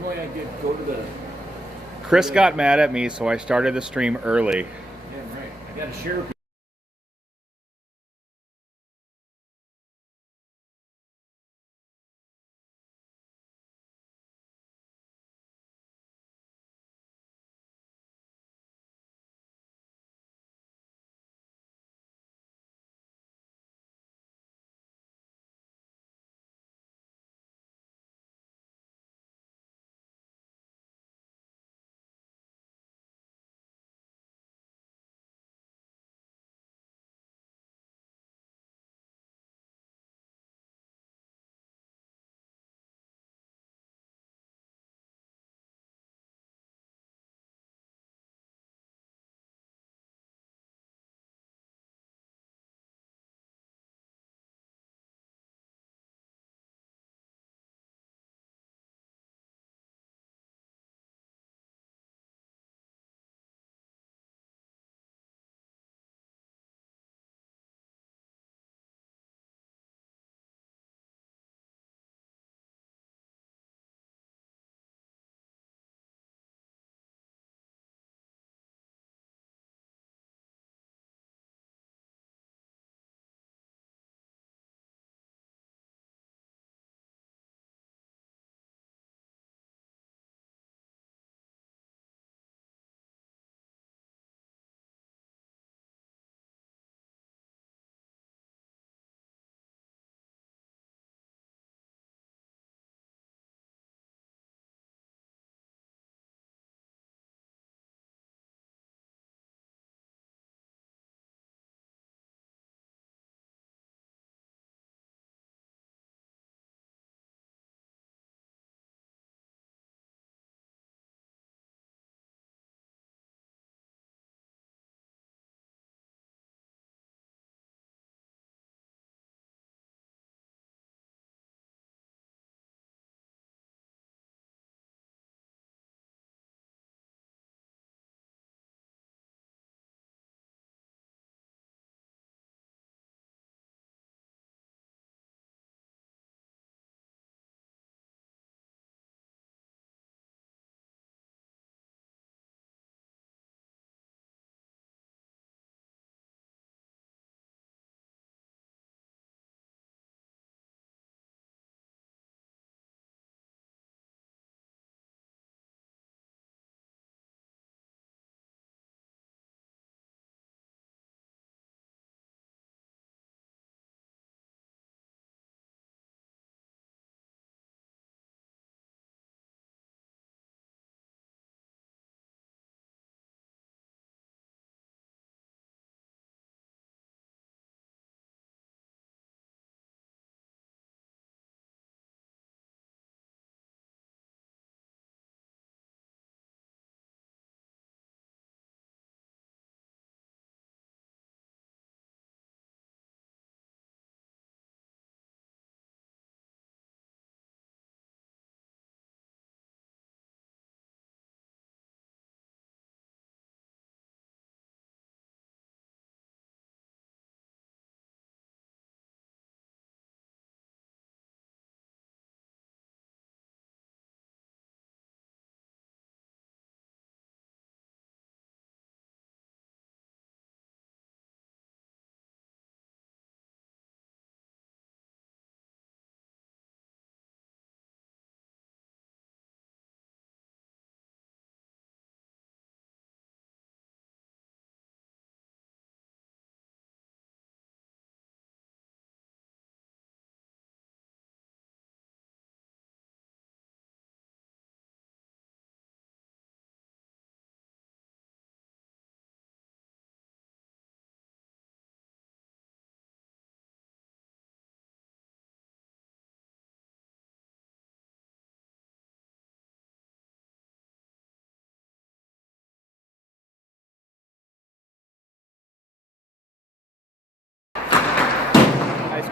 Normally I go to the... Chris got mad at me, so I started the stream early. Yeah, right. I got to share with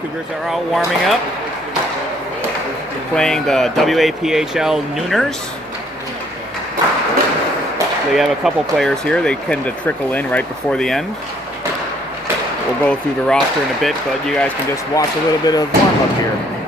Cougars are all warming up. They're playing the WAPHL-Nooners. They have a couple players here. They tend to trickle in right before the end. We'll go through the roster in a bit, but you guys can just watch a little bit of warm-up here.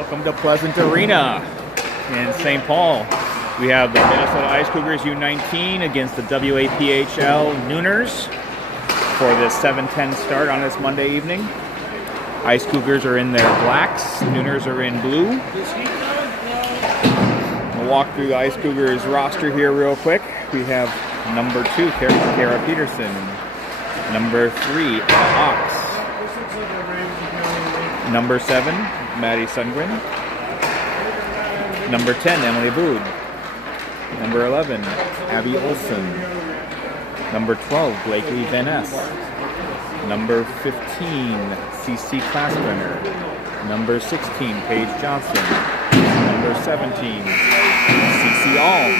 Welcome to Pleasant Arena in St. Paul. We have the Minnesota Ice Cougars U19 against the WAPHL-Nooners for this 7:10 start on this Monday evening. Ice Cougars are in their blacks, Nooners are in blue. We'll walk through the Ice Cougars roster here real quick. We have number 2, Kara Peterson. Number 3, Ox. Number 7, Maddie Sundgren. Number 10, Emily Bood. Number 11, Abby Olson. Number 12, Blakely Van Ness. Number 15, CC Classbrenner. Number 16, Paige Johnson. Number 17, CC Alm.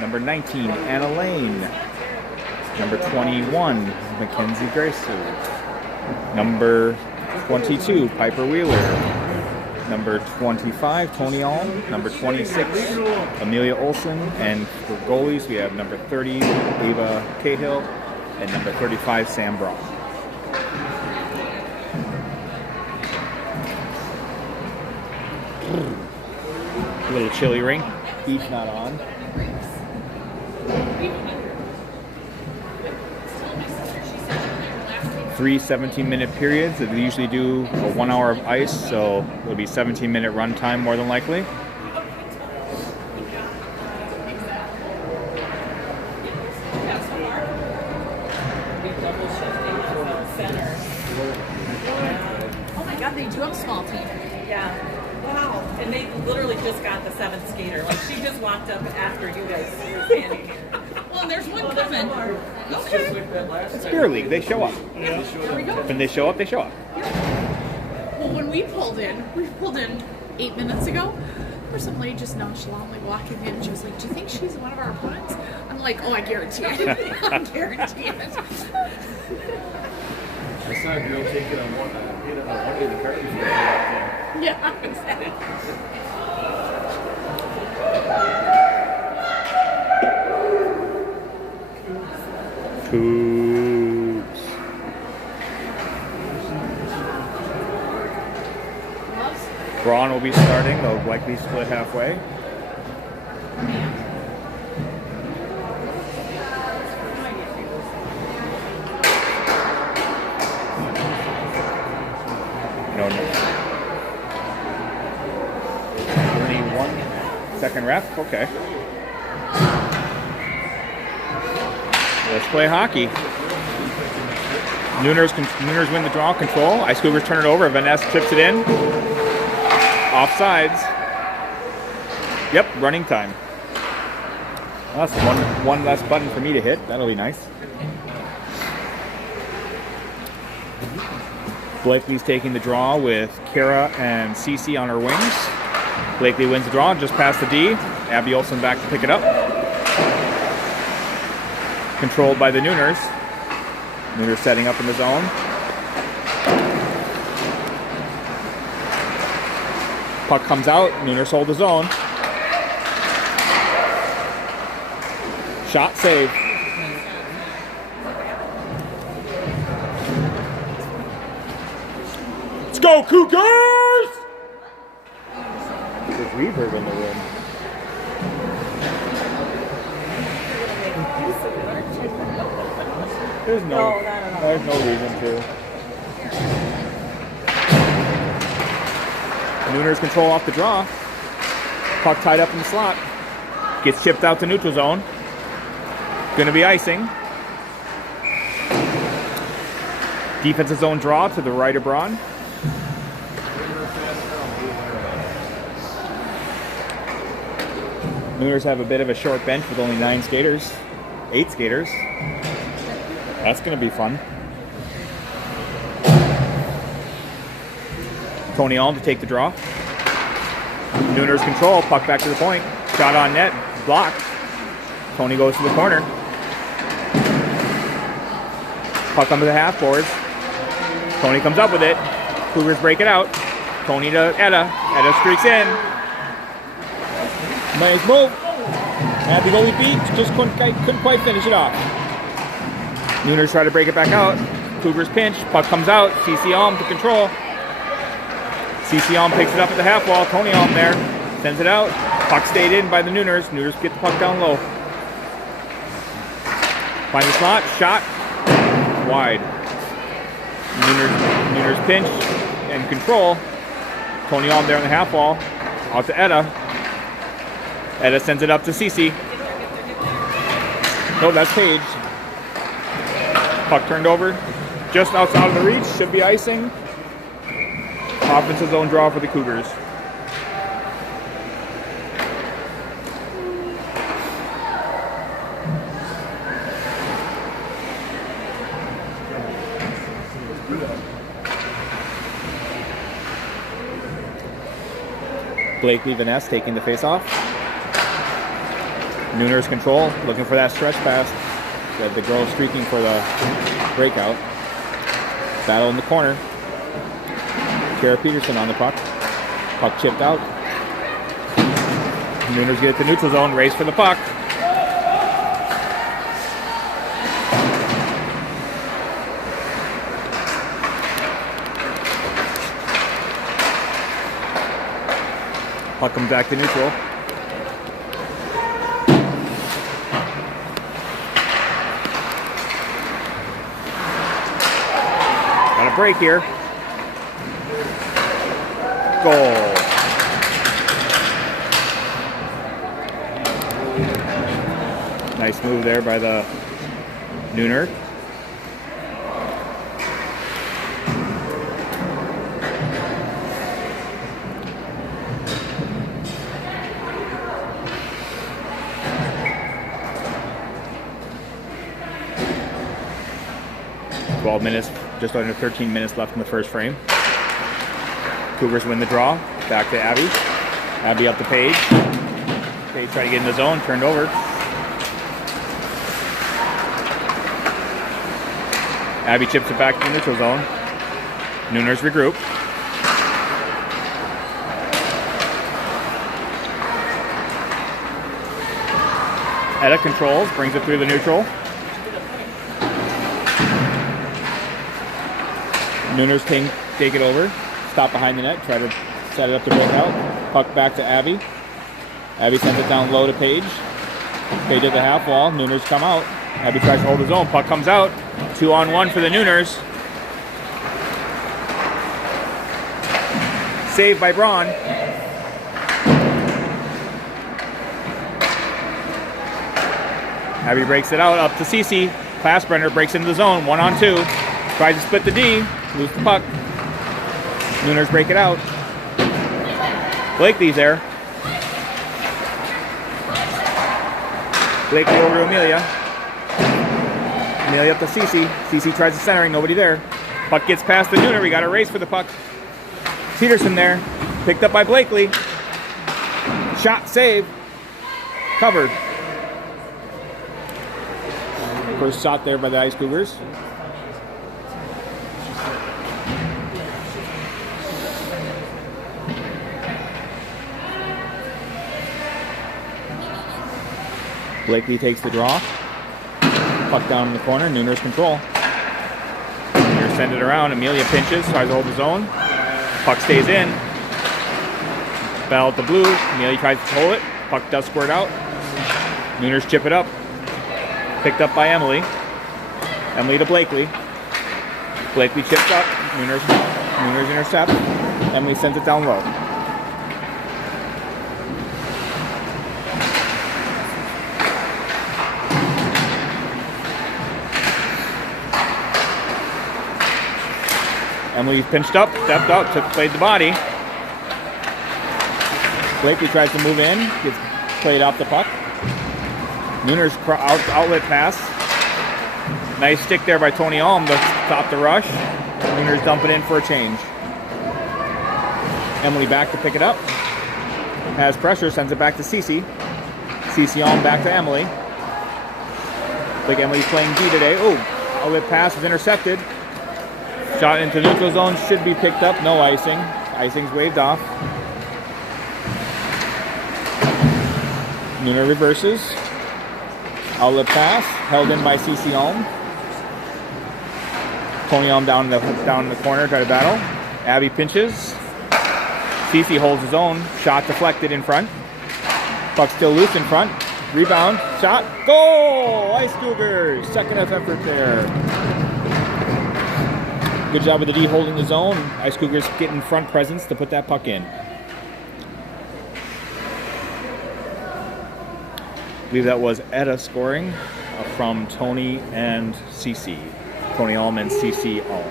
Number 19, Anna Lane. Number 21, Mackenzie Gracie. Number 22, Piper Wheeler. Number 25, Tony Alm. Number 26, Amelia Olson. And for goalies, we have number 30, Ava Cahill. And number 35, Sam Brock. A little chilly rink. Heat's not on. 3 17-minute periods. They usually do a 1 hour of ice, so it'll be 17-minute run time more than likely. Oh my God, they do have a small team. Yeah. Wow. And they literally just got the 7th skater. Like, she just walked up after you guys were standing here. Well, there's one coming. Okay. It's beer league. They show up. Yeah, there we go. When they show up, they show up. Well, when we pulled in 8 minutes ago. There was some lady just nonchalantly walking in. She was like, "Do you think she's one of our opponents?" I'm like, "Oh, I guarantee it. I guarantee it." I saw a girl taking on one day the cart before. Yeah, exactly. Cougs. Braun will be starting. They'll likely split halfway. No. Only 1 second ref? Okay. Let's play hockey. Nooners win the draw control. Ice Cougars turn it over. Van Ness tips it in. Offsides. Yep, running time. Well, that's one less button for me to hit. That'll be nice. Blakely's taking the draw with Kara and Cece on her wings. Blakely wins the draw, just past the D. Abby Olson back to pick it up. Controlled by the Nooners. Nooners setting up in the zone. Puck comes out. Nooners hold the zone. Shot save. Let's go, Cougars! There's reverb in the room. There's no reason to. Nooners control off the draw. Puck tied up in the slot. Gets chipped out to neutral zone. Gonna be icing. Defensive zone draw to the right of Braun. Nooners have a bit of a short bench with only 8 skaters. That's going to be fun. Tony Alm to take the draw. Nooners control, puck back to the point. Shot on net, blocked. Tony goes to the corner. Puck onto the half boards. Tony comes up with it. Cougars break it out. Tony to Etta. Etta streaks in. Nice move. Had the goalie beat, just couldn't quite finish it off. Nooners try to break it back out. Cougars pinch, puck comes out. CC Alm to control. CC Alm picks it up at the half wall. Tony Alm there. Sends it out. Puck stayed in by the Nooners. Nooners get the puck down low. Find the slot. Shot. Wide. Nooners pinch and control. Tony Alm there on the half wall. Out to Etta. Etta sends it up to CC. No, that's Page. Puck turned over. Just outside of the reach. Should be icing. Offensive zone draw for the Cougars. Blakely Vaness taking the face-off. Nooners control, looking for that stretch pass. Got the girl streaking for the breakout. Battle in the corner. Kara Peterson on the puck. Puck chipped out. Nooners get it to neutral zone, race for the puck. Puck comes back to neutral. Got a break here. Goal. Nice move there by the Nooner. Minutes, just under 13 minutes left in the first frame. Cougars win the draw. Back to Abby. Abby up to Page. Page trying to get in the zone, turned over. Abby chips it back to the neutral zone. Nooners regroup. Etta controls, brings it through the neutral. Nooners take it over, stop behind the net, try to set it up to break out. Puck back to Abby. Abby sends it down low to Page. Page at the half wall. Nooners come out. Abby tries to hold his own. Puck comes out. 2-on-1 for the Nooners. Saved by Braun. Abby breaks it out up to CC. Fassbrenner breaks into the zone. 1-on-2. Tries to split the D. Lose the puck. Nooners break it out. Blakely's there. Blakely over to Amelia. Amelia up to CC. CC tries the centering. Nobody there. Puck gets past the Nooner. We got a race for the puck. Peterson there. Picked up by Blakely. Shot, save. Covered. First shot there by the Ice Cougars. Blakely takes the draw. Puck down in the corner. Nooners control. Nooners send it around. Amelia pinches. Tries to hold his own. Puck stays in. Battle at the blue. Amelia tries to hold it. Puck does squirt out. Nooners chip it up. Picked up by Emily. Emily to Blakely. Blakely chips up. Nooners intercept. Emily sends it down low. Emily pinched up, stepped out, played the body. Blakely tries to move in, gets played off the puck. Nooners outlet pass. Nice stick there by Tony Alm to stop the rush. Nooners dump it in for a change. Emily back to pick it up. Has pressure, sends it back to Cece. Cece Alm back to Emily. I think Emily's playing D today. Oh, outlet pass is intercepted. Shot into neutral zone, should be picked up. No icing. Icing's waved off. Nooner reverses. Outlet pass, held in by CC Alm. Tony Alm down in the corner, try to battle. Abby pinches. CC holds his own. Shot deflected in front. Puck still loose in front. Rebound. Shot. Goal! Ice Cougars. Second effort there. Good job with the D holding the zone. Ice Cougars getting front presence to put that puck in. I believe that was Etta scoring from Tony and CC. Tony Alm and CC Alm.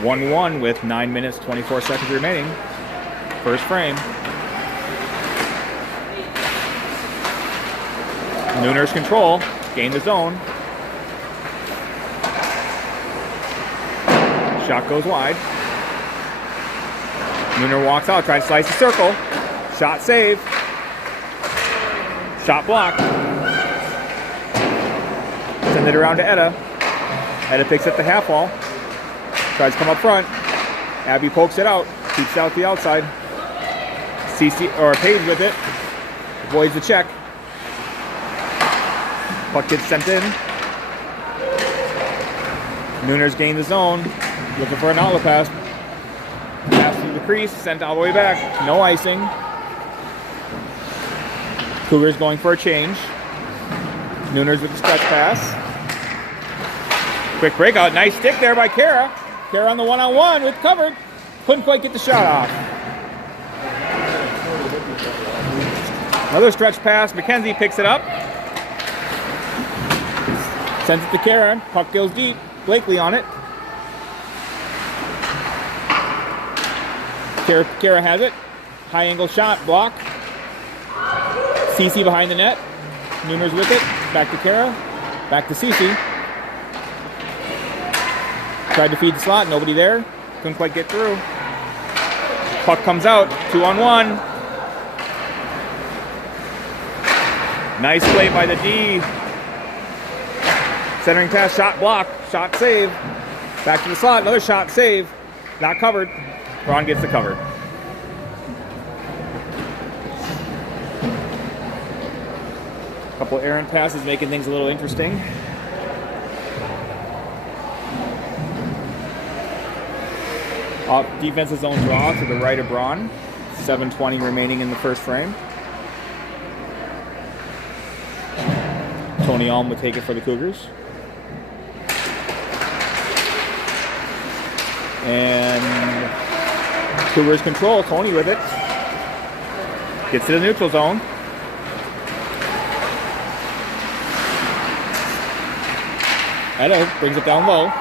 1-1 with 9 minutes, 24 seconds remaining. First frame. Nooners control. Gain the zone. Shot goes wide. Nooner walks out, tries to slice the circle. Shot save. Shot blocked. Send it around to Etta. Etta picks up the half wall. Tries to come up front. Abby pokes it out. Keeps it out the outside. CC or Page with it. Avoids the check. Puck gets sent in. Nooners gain the zone. Looking for an outlet pass. Pass through the crease. Sent all the way back. No icing. Cougars going for a change. Nooners with the stretch pass. Quick breakout. Nice stick there by Kara. Kara on the one-on-one with covered. Couldn't quite get the shot off. Another stretch pass. McKenzie picks it up. Sends it to Kara. Puck goes deep. Blakely on it. Kara has it. High angle shot. Block. CC behind the net. Nooners with it. Back to Kara. Back to CC. Tried to feed the slot. Nobody there. Couldn't quite get through. Puck comes out. 2-on-1. Nice play by the D. Centering pass. Shot block. Shot save. Back to the slot. Another shot save. Not covered. Braun gets the cover. Couple errant passes making things a little interesting. Defense's zone draw to the right of Braun. 7:20 remaining in the first frame. Tony Alm would take it for the Cougars. And Cougars control. Tony with it. Gets to the neutral zone. Etta brings it down low.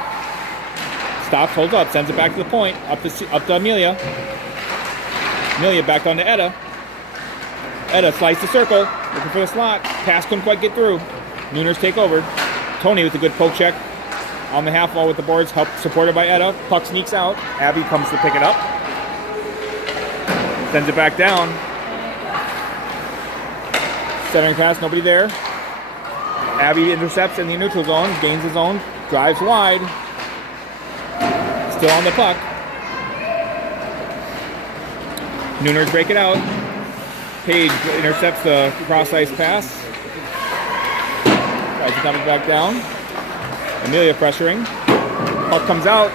Stops, holds up, sends it back to the point. Up to Amelia. Amelia back onto Etta. Etta sliced the circle. Looking for the slot. Pass couldn't quite get through. Nooners take over. Tony with a good poke check. On the half wall with the boards, help supported by Etta. Puck sneaks out. Abby comes to pick it up. Sends it back down. Centering pass, nobody there. Abby intercepts in the neutral zone, gains the zone, drives wide. Still on the puck. Nooners break it out. Page intercepts the cross-ice pass. Tries to come it back down. Amelia pressuring. Puck comes out.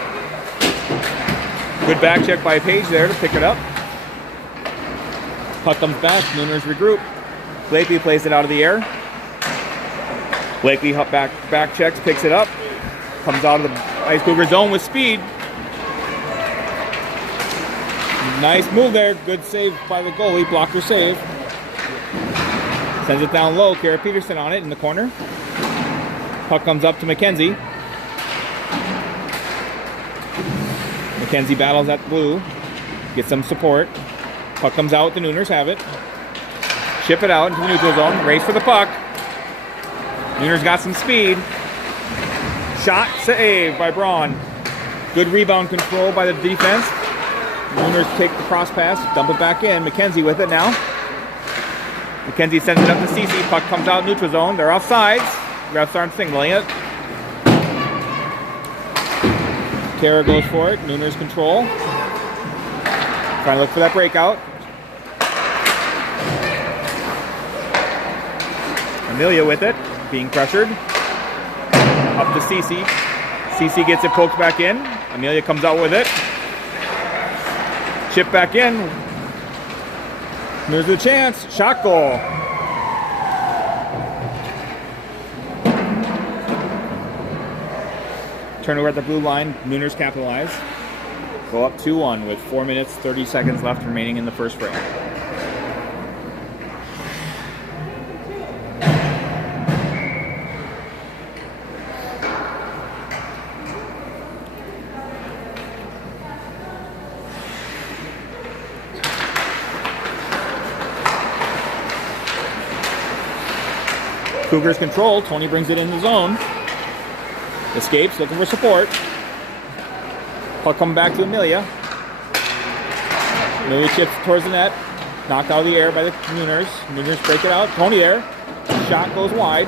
Good back check by Page there to pick it up. Puck comes back. Nooners regroup. Blakely plays it out of the air. Blakely back checks, picks it up. Comes out of the Ice Cougar zone with speed. Nice move there. Good save by the goalie. Blocker save. Sends it down low. Kara Peterson on it in the corner. Puck comes up to McKenzie. McKenzie battles at the blue. Gets some support. Puck comes out. The Nooners have it. Chip it out into the neutral zone. Race for the puck. Nooners got some speed. Shot saved by Braun. Good rebound control by the defense. Nooners take the cross pass, dump it back in. McKenzie with it now. McKenzie sends it up to CC. Puck comes out neutral zone. They're offsides. Refs aren't signaling it. Kara goes for it. Nooners control. Trying to look for that breakout. Amelia with it. Being pressured. Up to CC. CC gets it poked back in. Amelia comes out with it. Chip back in. There's a chance. Shot goal. Turnover at the blue line. Nooners capitalize. Go up 2-1 with 4 minutes, 30 seconds left remaining in the first frame. Cougars control. Tony brings it in the zone. Escapes, looking for support. Puck coming back to Amelia. Amelia chips towards the net. Knocked out of the air by the Nooners. Nooners break it out. Tony there. Shot goes wide.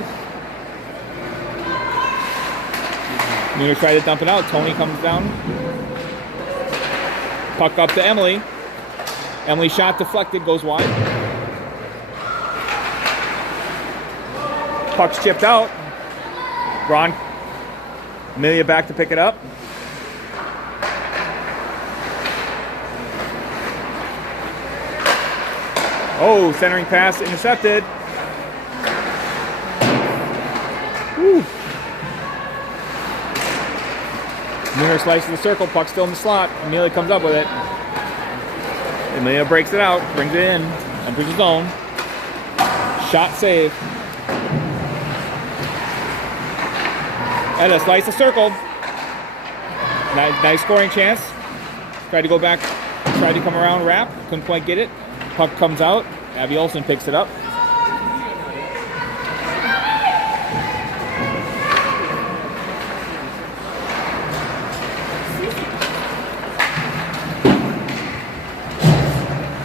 Nooners try to dump it out. Tony comes down. Puck up to Emily. Emily shot deflected, goes wide. Puck's chipped out. Ron. Amelia back to pick it up. Oh, centering pass intercepted. Woo. Nooner slices the circle, puck still in the slot. Amelia comes up with it. Amelia breaks it out, brings it in, enters the zone. Shot save. Etta slice the circle. Nice scoring chance. Tried to go back, tried to come around wrap, couldn't quite get it. Puck comes out. Abby Olsen picks it up.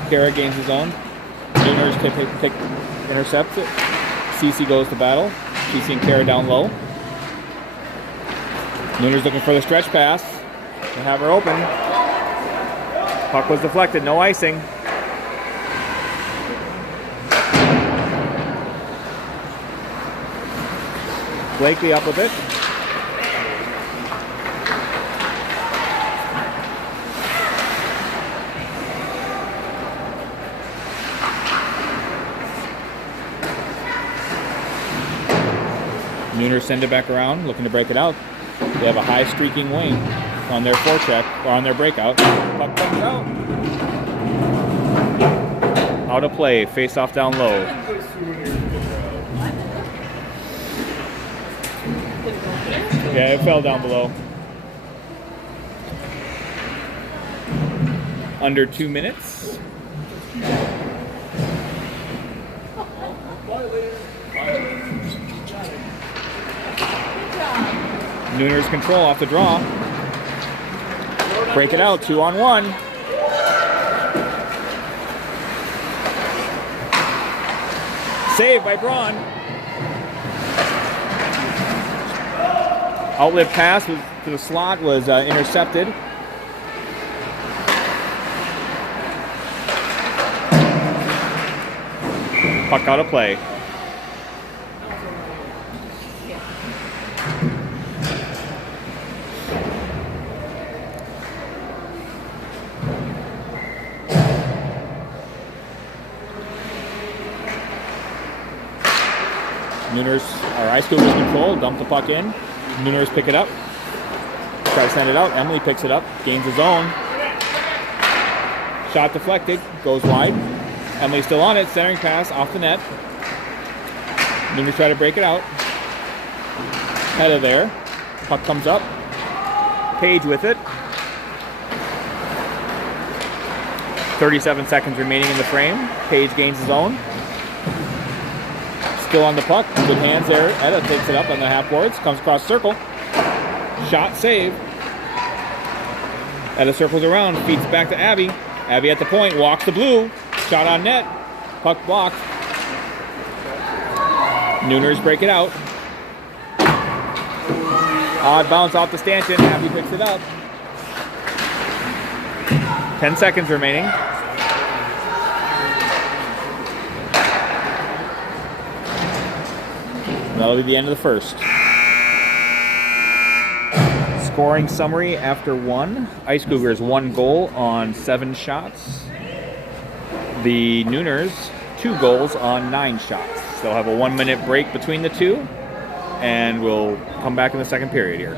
Kara gains his own. Nooners intercepts it. Cece goes to battle. Cece and Kara down low. Nooners looking for the stretch pass. They have her open. Puck was deflected, no icing. Blakely up with it. Nooners send it back around, looking to break it out. They have a high streaking wing on their forecheck, or on their breakout. Puck comes out. Out of play, face off down low. Yeah, it fell down below. Under 2 minutes. Nooners control off the draw. Break it out, 2-on-1. Save by Braun. Outlet pass to the slot was intercepted. Puck out of play. Nooners, Ice Cougars control, dump the puck in. Nooners pick it up. Try to send it out. Emily picks it up, gains his own. Shot deflected, goes wide. Emily still on it, centering pass off the net. Nooners try to break it out. Head of there. Puck comes up. Page with it. 37 seconds remaining in the frame. Page gains his own. Still on the puck. Good hands there. Etta takes it up on the half boards. Comes across circle. Shot save. Etta circles around. Feeds back to Abby. Abby at the point. Walks the blue. Shot on net. Puck blocked. Nooners break it out. Odd bounce off the stanchion. Abby picks it up. 10 seconds remaining. That'll be the end of the first. Score Scoring summary after one. Ice Cougars 1 goal on 7 shots. The Nooners 2 goals on 9 shots. They'll have a 1-minute break between the two, and we'll come back in the second period here.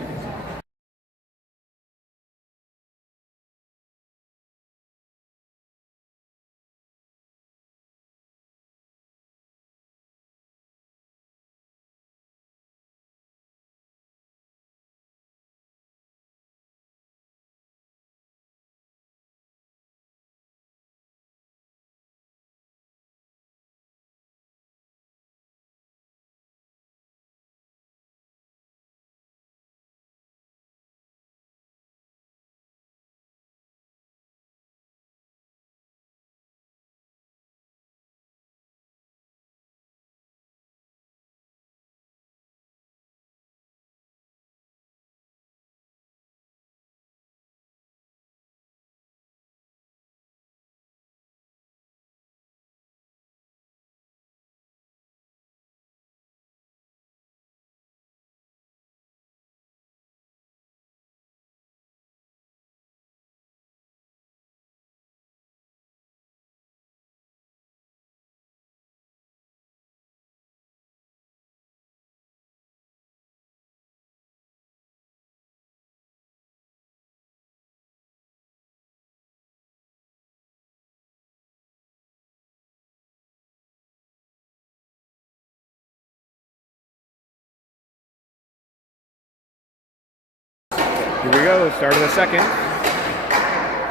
Here we go, start of the second.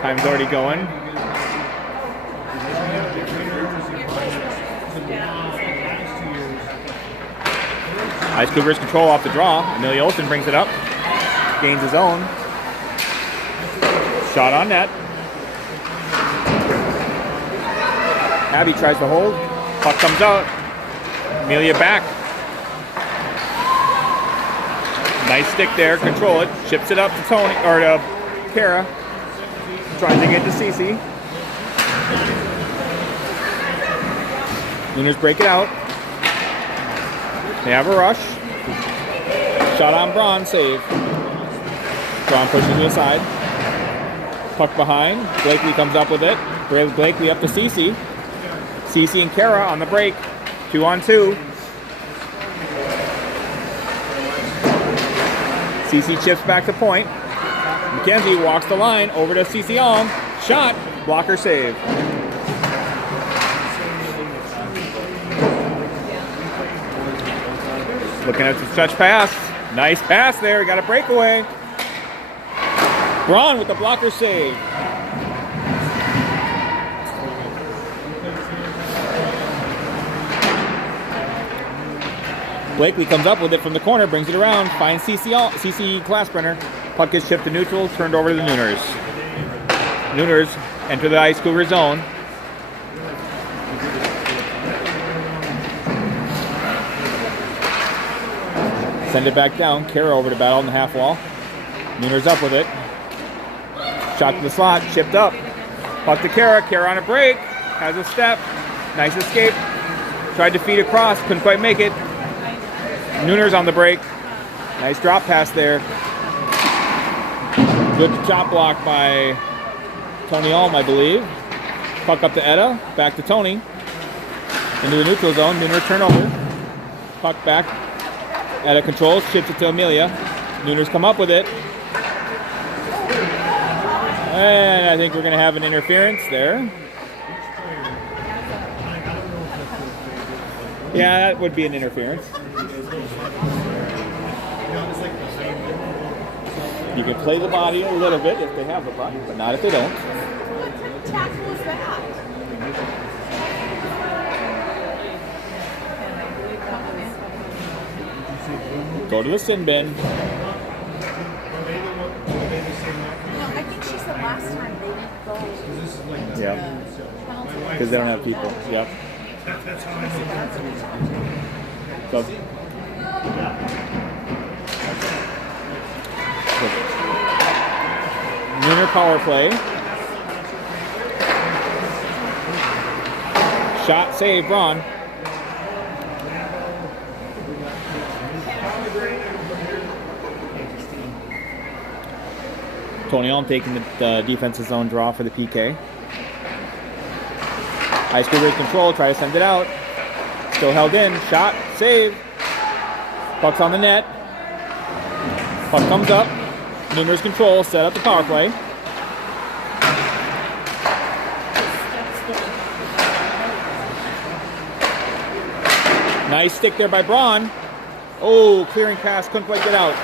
Time's already going. Ice Cougars control off the draw. Amelia Olsen brings it up. Gains his own. Shot on net. Abby tries to hold. Puck comes out. Amelia back. Nice stick there, control it, chips it up to Tony, or to Kara. Tries to get to Cece. Nooners break it out. They have a rush. Shot on Braun, save. Braun pushes to the side. Puck behind. Blakely comes up with it. Blakely up to Cece. Cece and Kara on the break. 2-on-2. Cece chips back to point. McKenzie walks the line over to Cece Ong. Shot. Blocker save. Looking at the stretch pass. Nice pass there. Got a breakaway. Braun with the blocker save. Blakely comes up with it from the corner, brings it around, finds CC Glassbrenner. Puck is chipped to neutral, turned over to the Nooners. Nooners enter the Ice Cougar zone. Send it back down. Kara over to battle in the half wall. Nooners up with it. Shot to the slot, chipped up. Puck to Kara. Kara on a break. Has a step. Nice escape. Tried to feed across, couldn't quite make it. Nooners on the break. Nice drop pass there. Good chop block by Tony Alm, I believe. Puck up to Etta. Back to Tony. Into the neutral zone. Nooner turnover. Puck back. Etta controls. Chips it to Amelia. Nooners come up with it. And I think we're going to have an interference there. Yeah, that would be an interference. You can play the body a little bit if they have the puck, but not if they don't. What kind of tackle is that? Go to the sin bin. No, I think she said last time they didn't go. Yeah. Because they don't have people. Yep. So, Nooner power play. Shot, save, Braun. Tony Alm taking the defensive zone draw for the PK. Ice Cougars control, try to send it out. Still held in, shot, save. Puck's on the net. Puck comes up. Nooners control, set up the power play. Nice stick there by Braun. Oh, clearing pass, couldn't quite get out.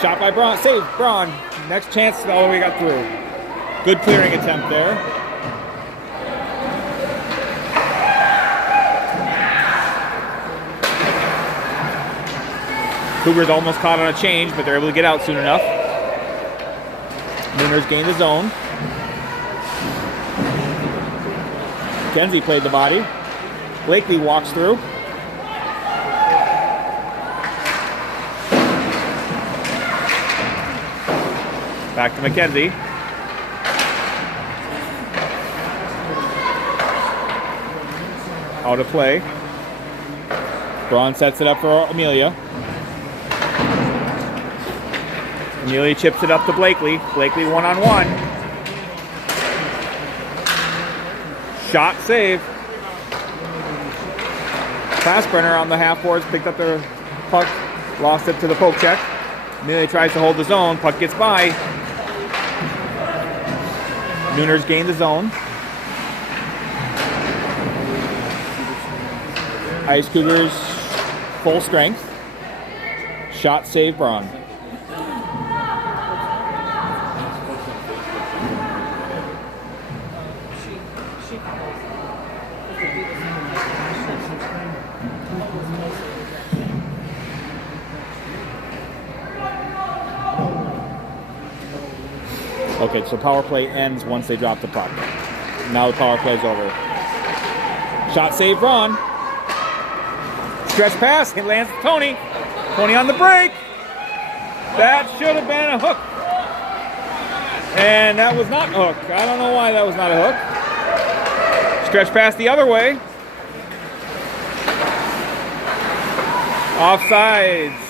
Shot by Braun, save Braun. Next chance, all the way got through. Good clearing attempt there. Cougars almost caught on a change, but they're able to get out soon enough. Nooners gain the zone. Kenzie played the body. Blakely walks through. Back to McKenzie. Out of play. Braun sets it up for Amelia. Amelia chips it up to Blakely. Blakely one-on-one. Shot, save. Fassbrenner on the half boards, picked up the puck, lost it to the poke check. Amelia tries to hold the zone, puck gets by. Nooners gain the zone. Ice Cougars full strength. Shot, save, Braun. Okay, so power play ends once they drop the puck. Now the power play's over. Shot, save, Braun. Stretch pass, it lands to Tony. Tony on the break. That should have been a hook. And that was not a hook. I don't know why that was not a hook. Stretch pass the other way. Offsides.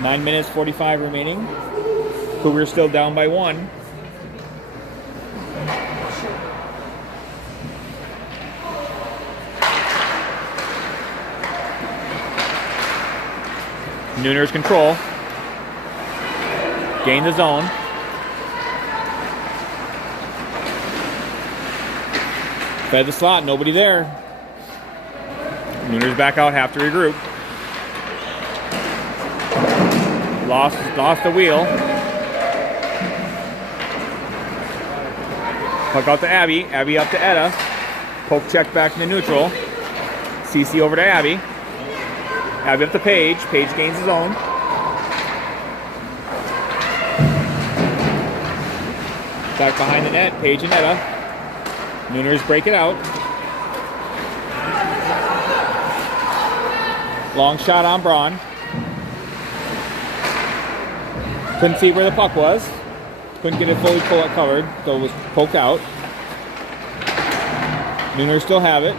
9 minutes, 45 remaining. Cougars still down by 1. Nooners control. Gain the zone. Fed the slot, nobody there. Nooners back out, have to regroup. Lost the wheel. Puck out to Abby. Abby up to Etta. Poke check back into neutral. CC over to Abby. Abby up to Page. Page gains his own. Back behind the net. Page and Etta. Nooners break it out. Long shot on Braun. Couldn't see where the puck was. Couldn't get it fully covered, so it was poked out. Nooners still have it.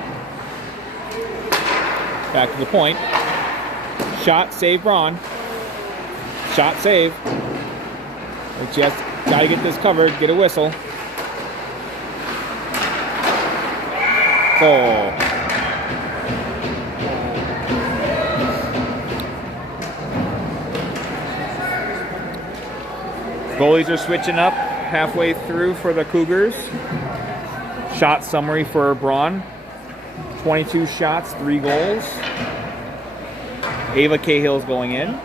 Back to the point. Shot, save, Braun. Shot, save. But just gotta get this covered, get a whistle. Goal. Goalies are switching up halfway through for the Cougars. Shot summary for Braun. 22 shots, 3 goals. Ava Cahill's going in.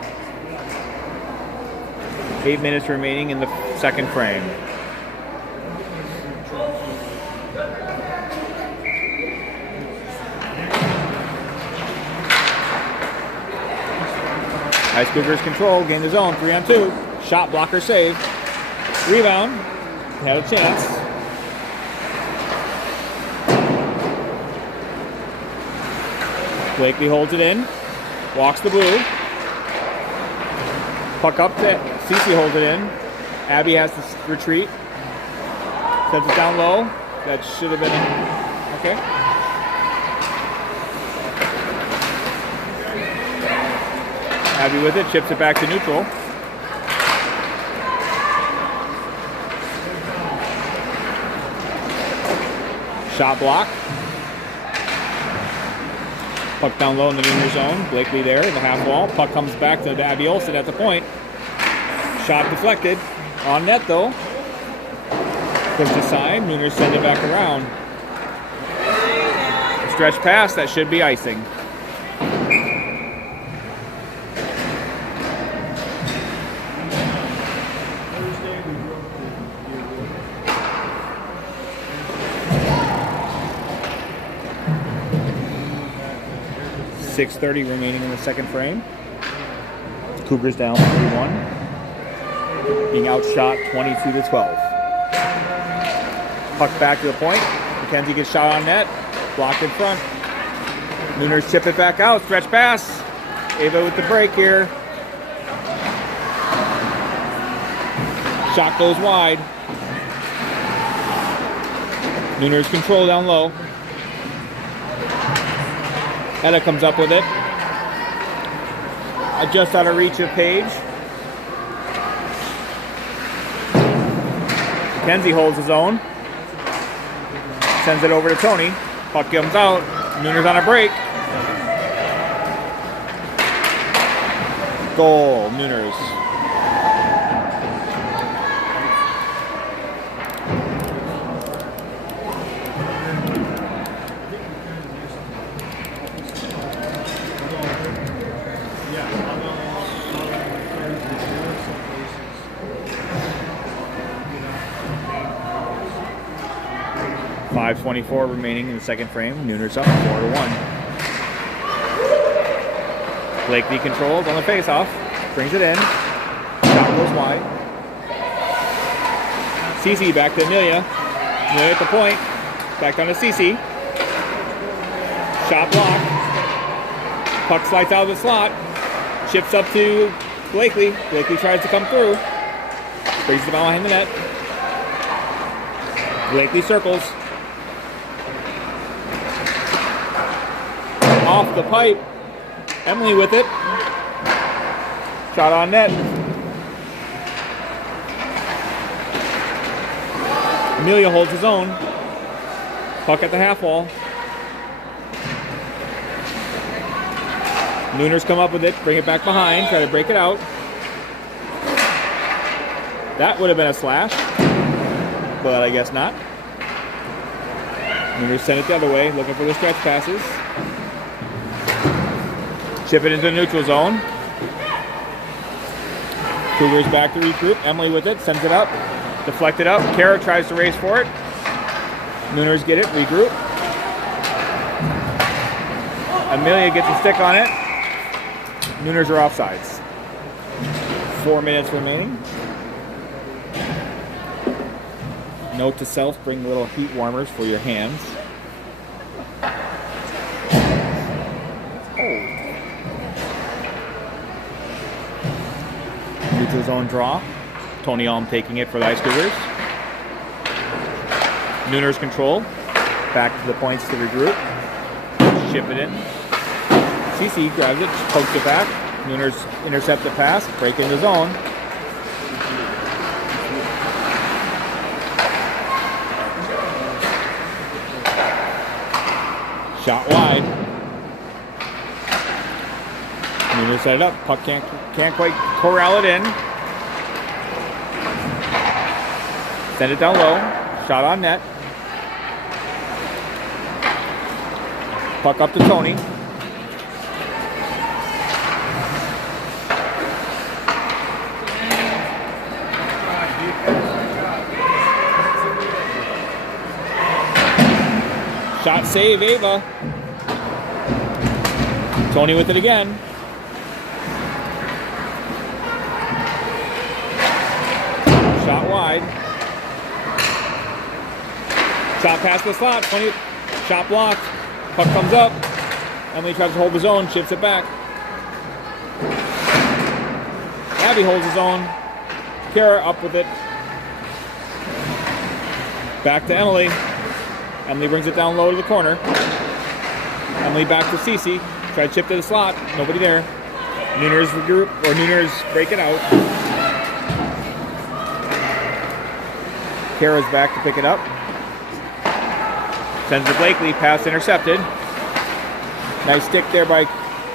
8 minutes remaining in the second frame. Ice Cougars control, gain the zone, 3-on-2. Shot, blocker, save. Rebound. Had a chance. Blakely holds it in. Walks the blue. Puck up to Cece, holds it in. Abby has to retreat. Sends it down low. That should have been okay. Abby with it, chips it back to neutral. Shot block. Puck down low in the Nooner zone. Blakely there in the half wall. Puck comes back to Abby Olsen at the point. Shot deflected. On net though. Pushed aside. Nooners send it back around. Stretch pass. That should be icing. .6:30 remaining in the second frame. Cougars down 3-1. Being outshot 22-12. Puck back to the point. McKenzie gets shot on net. Blocked in front. Nooners chip it back out. Stretch pass. Ava with the break here. Shot goes wide. Nooners control down low. Etta comes up with it. Just out of reach of Page. McKenzie holds his own. Sends it over to Tony. Puck comes out. Nooners on a break. Goal, Nooners. .5:24 remaining in the second frame. Nooners up 4-1. Blakely controls on the faceoff. Brings it in. Shot goes wide. Cece back to Amelia. Amelia at the point. Back down to Cece. Shot block. Puck slides out of the slot. Chips up to Blakely. Blakely tries to come through. Brings the ball behind the net. Blakely circles. Off the pipe. Emily with it. Shot on net. Amelia holds his own. Puck at the half wall. Nooners come up with it, bring it back behind, try to break it out. That would have been a slash, but I guess not. Nooners send it the other way, looking for the stretch passes. Chip it into the neutral zone. Cougars back to regroup. Emily with it, sends it up. Deflected up. Kara tries to race for it. Nooners get it, regroup. Amelia gets a stick on it. Nooners are offsides. 4 minutes remaining. Note to self, bring little heat warmers for your hands. Neutral zone draw. Tony Alm taking it for the Ice Cougars. Nooners control. Back to the points to regroup. Ship it in. CC grabs it, pokes it back. Nooners intercept the pass, break in the zone. Shot wide. Nooners set it up. Puck can't quite corral it in. Send it down low. Shot on net. Puck up to Tony. Shot save, Ava. Tony with it again. Shot wide. Shot past the slot. 20. Shot blocked. Puck comes up. Emily tries to hold his own. Chips it back. Abby holds his own. Kara up with it. Back to Emily. Emily brings it down low to the corner. Emily back to Cece. Try to chip to the slot. Nobody there. Nooners regroup, or Nooners break it out. Kara's back to pick it up. Sends to Blakely, pass intercepted. Nice stick there by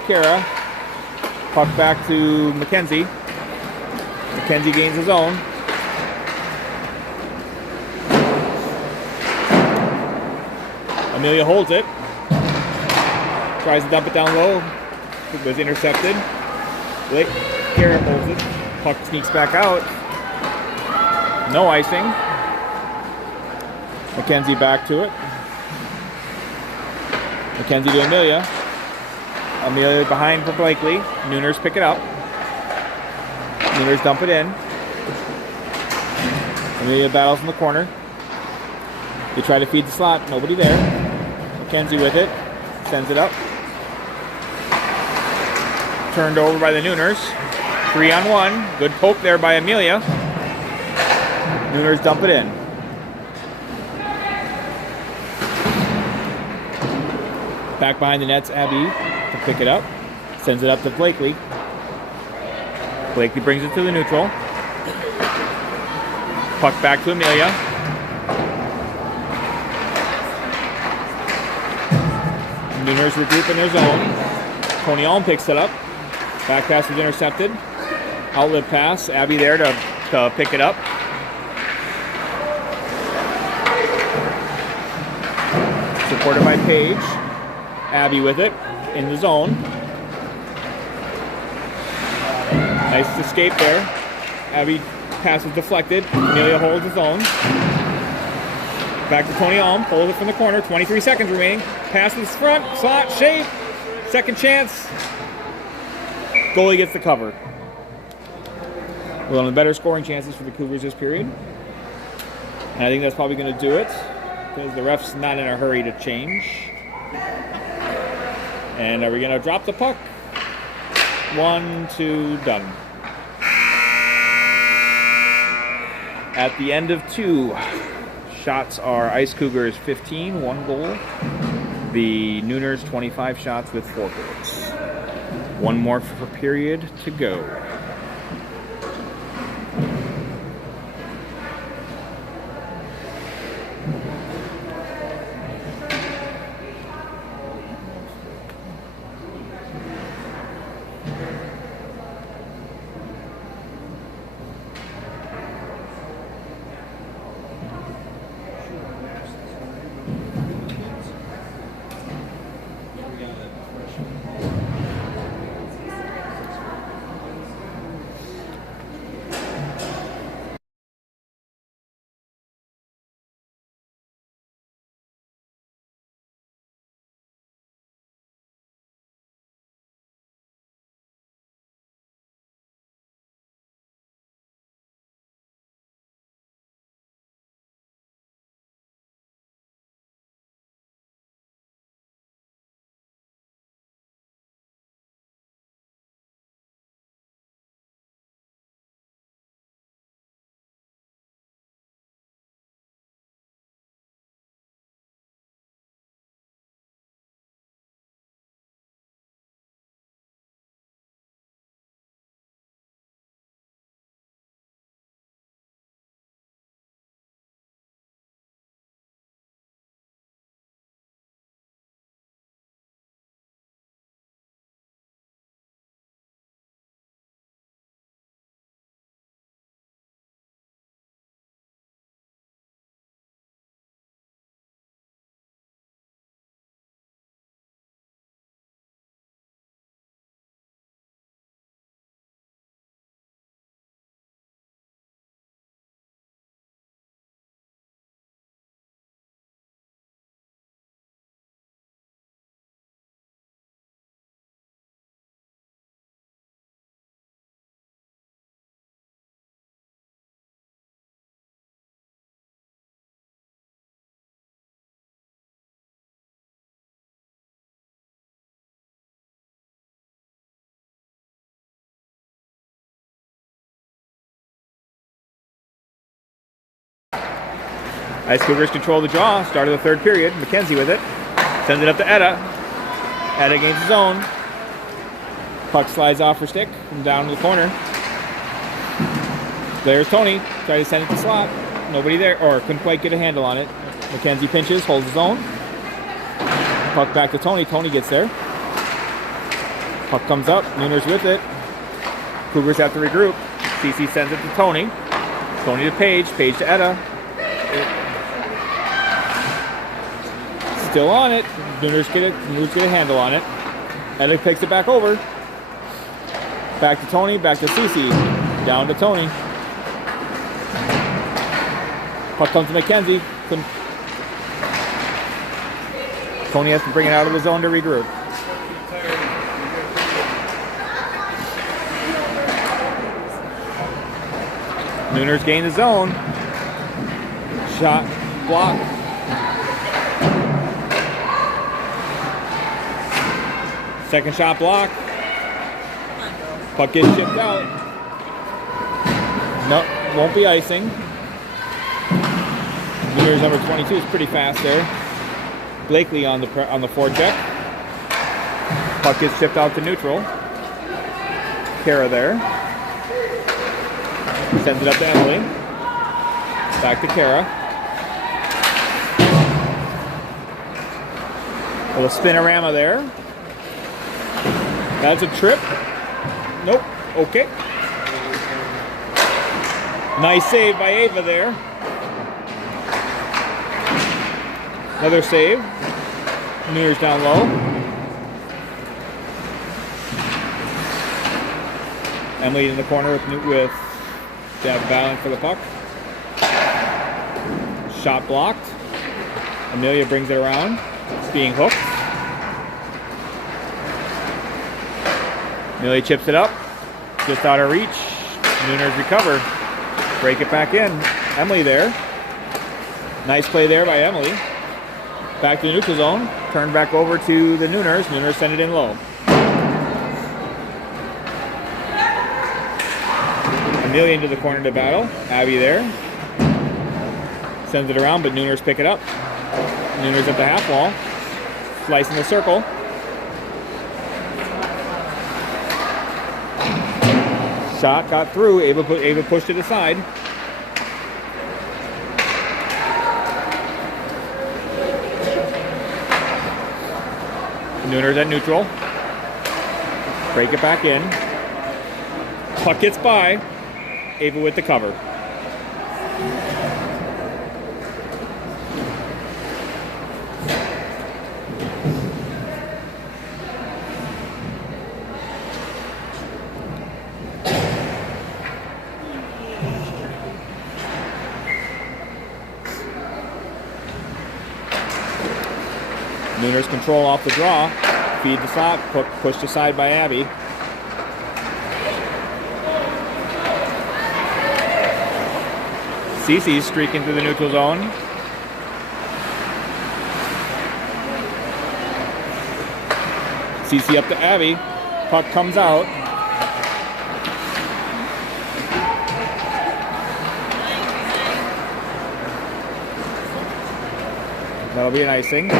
Kara. Puck back to McKenzie. McKenzie gains his own. Amelia holds it. Tries to dump it down low. It was intercepted. Kara holds it. Puck sneaks back out. No icing. McKenzie back to it. McKenzie to Amelia. Amelia behind for Blakely. Nooners pick it up. Nooners dump it in. Amelia battles in the corner. They try to feed the slot. Nobody there. McKenzie with it. Sends it up. Turned over by the Nooners. 3-on-1. Good poke there by Amelia. Nooners dump it in. Back behind the nets, Abby to pick it up. Sends it up to Blakely. Blakely brings it to the neutral. Puck back to Amelia. Nooners regroup in their zone. Tony Alm picks it up. Back pass is intercepted. Outlet pass. Abby there to pick it up. Supported by Paige. Abby with it in the zone. Nice escape there. Abby pass is deflected. Amelia holds his own. Back to Tony Alm. Holds it from the corner. 23 seconds remaining. Pass to the front. Slot. Shape. Second chance. Goalie gets the cover. One of the better scoring chances for the Cougars this period. And I think that's probably going to do it, because the ref's not in a hurry to change. And are we going to drop the puck? 1, 2, done. At the end of 2, shots are Ice Cougars 15, 1 goal. The Nooners 25 shots with 4 goals. One more for period to go. Ice Cougars control the draw. Start of the third period. McKenzie with it. Sends it up to Etta. Etta gains his own. Puck slides off her stick from down to the corner. There's Tony. Try to send it to slot. Nobody there, or couldn't quite get a handle on it. McKenzie pinches, holds his own. Puck back to Tony. Tony gets there. Puck comes up. Nooners with it. Cougars have to regroup. CC sends it to Tony. Tony to Paige. Paige to Etta. Still on it. Nooners get a handle on it. Etta picks it back over. Back to Tony. Back to CC. Down to Tony. Puck comes to McKenzie. Tony has to bring it out of the zone to regroup. Nooners gain the zone. Shot block. Second shot block. Puck gets shipped out. No, won't be icing. Nooners number 22 is pretty fast there. Blakely on the forecheck. Puck gets shipped out to neutral. Kara there. Sends it up to Emily. Back to Kara. A little spinorama there. That's a trip. Nope. Okay. Nice save by Ava there. Another save. Nooners down low. Emily in the corner with battling for the puck. Shot blocked. Amelia brings it around. It's being hooked. Amelia chips it up. Just out of reach. Nooners recover. Break it back in. Emily there. Nice play there by Emily. Back to the neutral zone. Turn back over to the Nooners. Nooners send it in low. Amelia into the corner to battle. Abby there. Sends it around, but Nooners pick it up. Nooners at the half wall. Slicing the circle. Shot got through. Ava pushed it aside. Nooners at neutral. Break it back in. Puck gets by. Ava with the cover. Nooners control off the draw. Feed the slot, pushed aside by Abby. Cece's streaking through the neutral zone. Cece up to Abby. Puck comes out. That'll be an icing.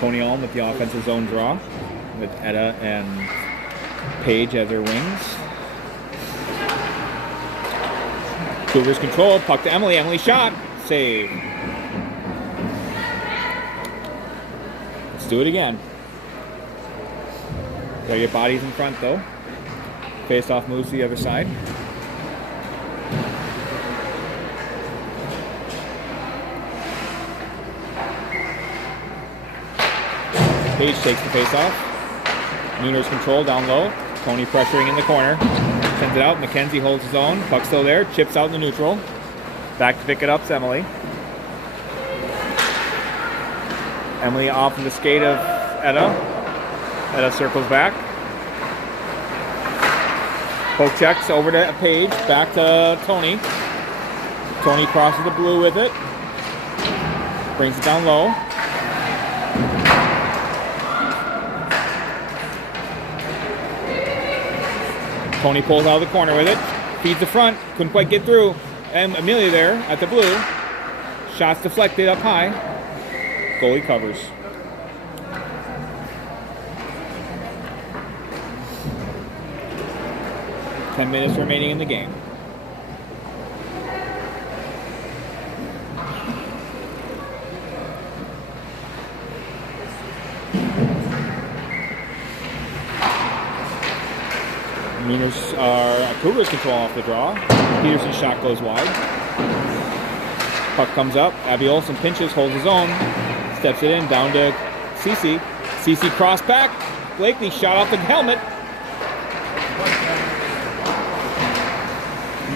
Tony Alm with the offensive zone draw, with Etta and Paige as their wings. Cougars control, puck to Emily. Emily shot, save. Let's do it again. Gotta get bodies in front though. Face-off moves to the other side. Paige takes the face-off. Nooners control down low. Tony pressuring in the corner. Sends it out. McKenzie holds his own. Puck still there. Chips out in the neutral. Back to pick it up is Emily. Emily off of the skate of Etta. Etta circles back. Poke checks over to Paige. Back to Tony. Tony crosses the blue with it. Brings it down low. Tony pulls out of the corner with it. Feeds the front. Couldn't quite get through. And Amelia there at the blue. Shots deflected up high. Goalie covers. Ten minutes remaining in the game. Nooners are Cougars control off the draw. Peterson's shot goes wide. Puck comes up. Abby Olsen pinches, holds his own. Steps it in, down to Cece. Cece cross back. Blakely shot off the helmet.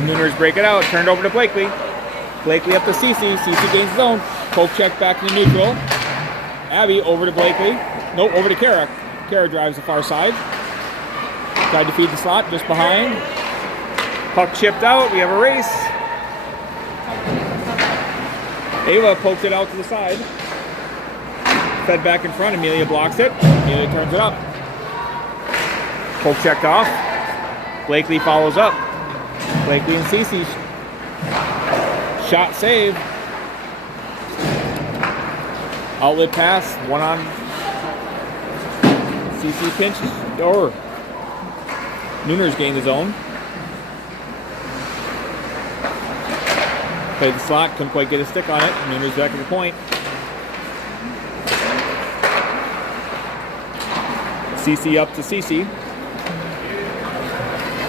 Nooners break it out. Turned over to Blakely. Blakely up to Cece. Cece gains his own. Poke check back into neutral. Abby over to Blakely. No, over to Kara. Kara drives the far side. Tried to feed the slot just behind. Puck chipped out. We have a race. Ava pokes it out to the side. Fed back in front. Amelia blocks it. Amelia turns it up. Poke checked off. Blakely follows up. Blakely and Cece. Shot save. Outlet pass. One on Cece pinch. Or Nooners gained his own. Played the slot, couldn't quite get a stick on it. Nooners back at the point. CC up to CC.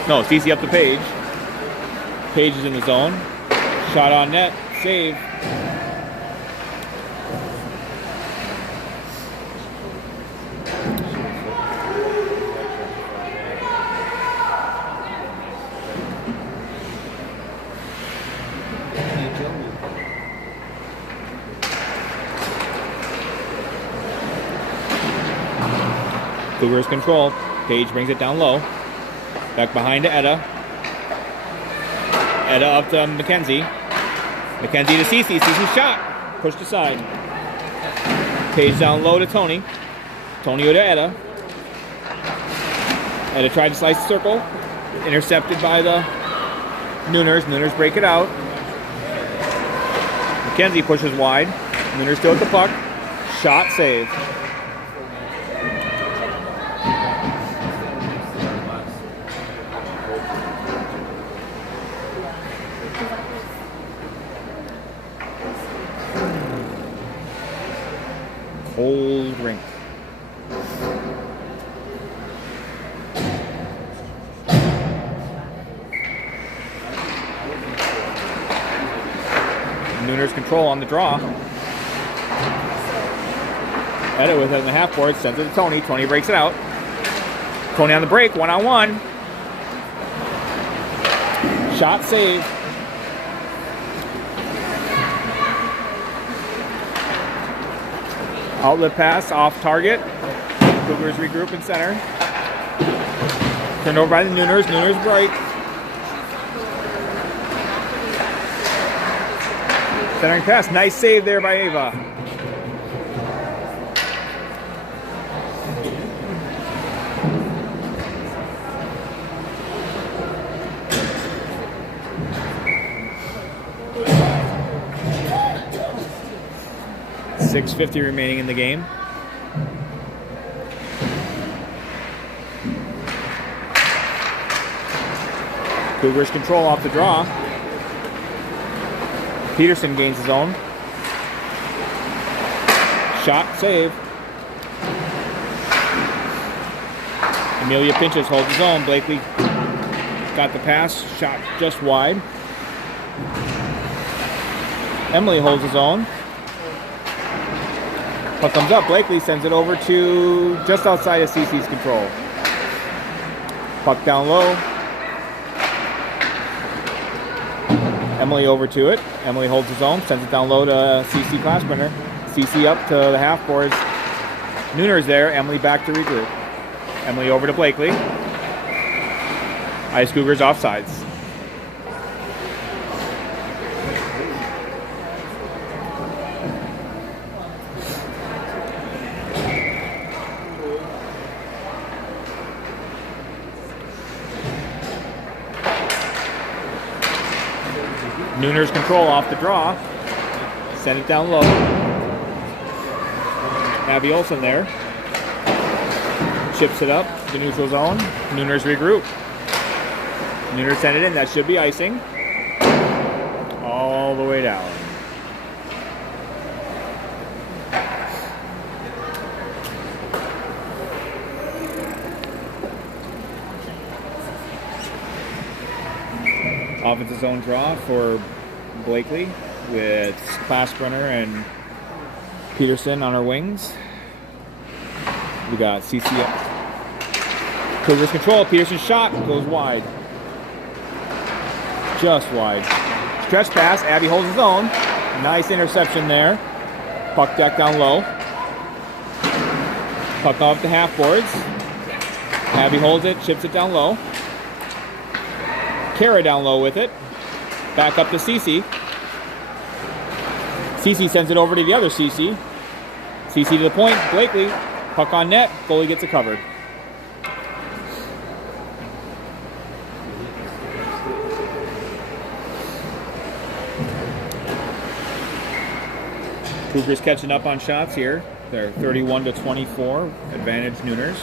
No, CC up to Page. Page is in the zone. Shot on net, save. Cougars control. Page brings it down low. Back behind to Etta. Etta up to McKenzie. McKenzie to Cece. Cece shot. Pushed aside. Page down low to Tony. Tony to Etta. Etta tried to slice the circle. Intercepted by the Nooners. Nooners break it out. McKenzie pushes wide. Nooners still at the puck. Shot saved. Cold rink. Nooners control on the draw. Etta with it in the half board, sends it to Tony. Tony breaks it out. Tony on the break, one-on-one. Shot save. Outlet pass off target. Cougars regroup in center. Turned over by the Nooners. Nooners break. Centering pass. Nice save there by Ava. .650 remaining in the game. Cougars control off the draw. Peterson gains his own. Shot save. Amelia pinches, holds his own. Blakely got the pass. Shot just wide. Emily holds his own. Puck comes up. Blakely sends it over to just outside of CC's control. Puck down low. Emily over to it. Emily holds his own. Sends it down low to CC Glassbrenner. CC up to the half boards. Nooners there. Emily back to regroup. Emily over to Blakely. Ice Cougars offsides. Nooners control off the draw. Send it down low. Abby Olson there. Chips it up, the neutral zone. Nooners regroup. Nooners send it in, that should be icing. All the way down. Offensive zone draw for Blakely with Klasbrunner and Peterson on our wings. We got CC up. Cougars control. Peterson's shot goes wide. Just wide. Stretch pass. Abby holds his own. Nice interception there. Puck deck down low. Puck off the half boards. Abby holds it, chips it down low. Kara down low with it. Back up to CC. CC sends it over to the other CC. CC to the point. Blakely. Puck on net. Goalie gets it covered. Cougars catching up on shots here. They're 31-24. Advantage Nooners.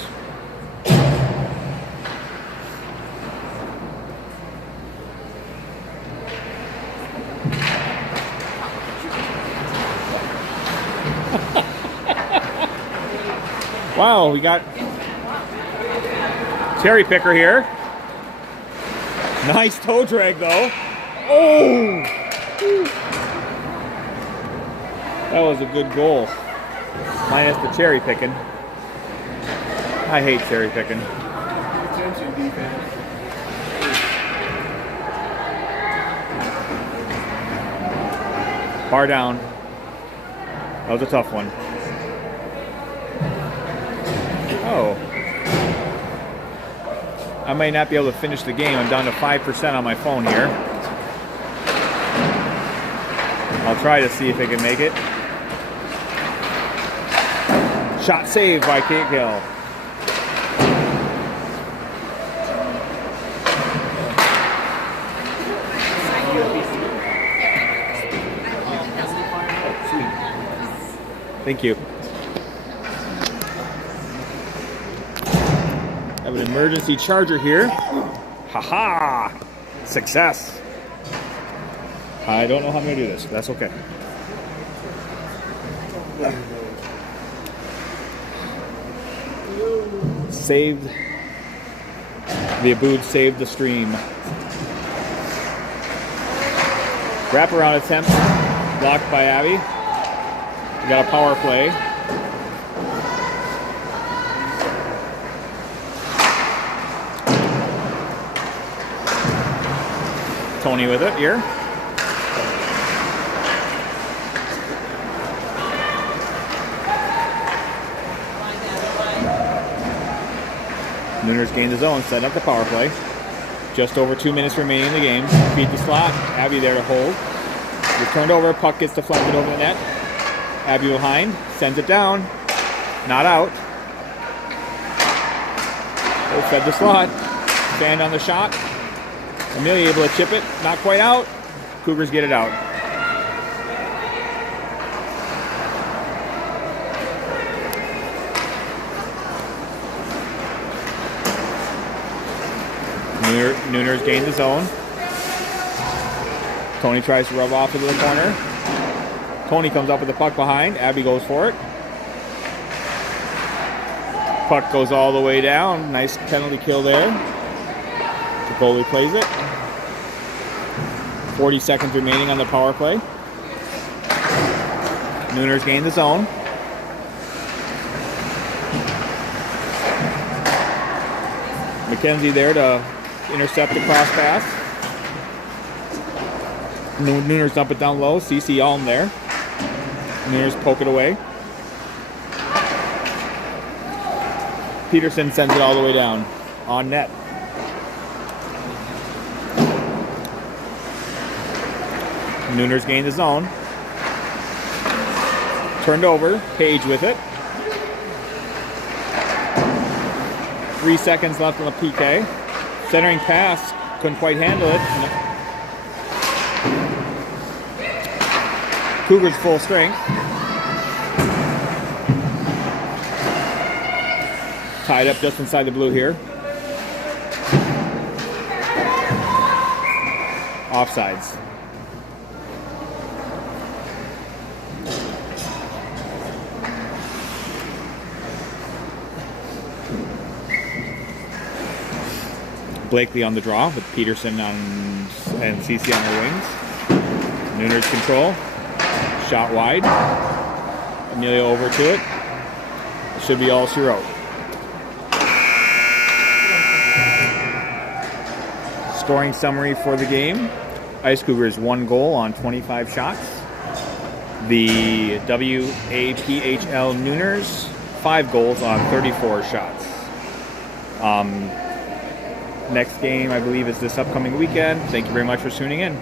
Wow, we got cherry picker here. Nice toe drag though. Oh! That was a good goal. Minus the cherry picking. I hate cherry picking. Bar down. That was a tough one. Oh. I might not be able to finish the game. I'm down to 5% on my phone here. I'll try to see if I can make it. Shot saved by Kate Gill. Thank you. I have an emergency charger here. Haha! Success. I don't know how I'm going to do this, but that's okay. Saved. The Abood saved the stream. Wraparound attempt. Blocked by Abby. We got a power play. Tony with it here. Nooners gained the zone, setting up the power play. Just over 2 minutes remaining in the game. Feed the slot. Abby there to hold. Returned over. Puck gets deflected over the net. Abby behind. Sends it down. Not out. Oh, fed the slot. Band on the shot. Amelia able to chip it. Not quite out. Cougars get it out. Nooners gain the zone. Tony tries to rub off into the corner. Tony comes up with the puck behind. Abby goes for it. Puck goes all the way down. Nice penalty kill there. The goalie plays it. 40 seconds remaining on the power play. Nooners gain the zone. McKenzie there to intercept the cross pass. Nooners dump it down low. CC Alm there. Nooners poke it away. Peterson sends it all the way down. On net. Nooners gain the zone. Turned over. Page with it. 3 seconds left on the PK. Centering pass. Couldn't quite handle it. Cougars full strength. Tied up just inside the blue here. Offsides. Blakely on the draw with Peterson and CC on their wings. Nooners control. Shot wide. Amelia over to it. It should be all she wrote. Scoring summary for the game. Ice Cougars 1 goal on 25 shots. The WAPHL-Nooners 5 goals on 34 shots. Next game, I believe, is this upcoming weekend. Thank you very much for tuning in.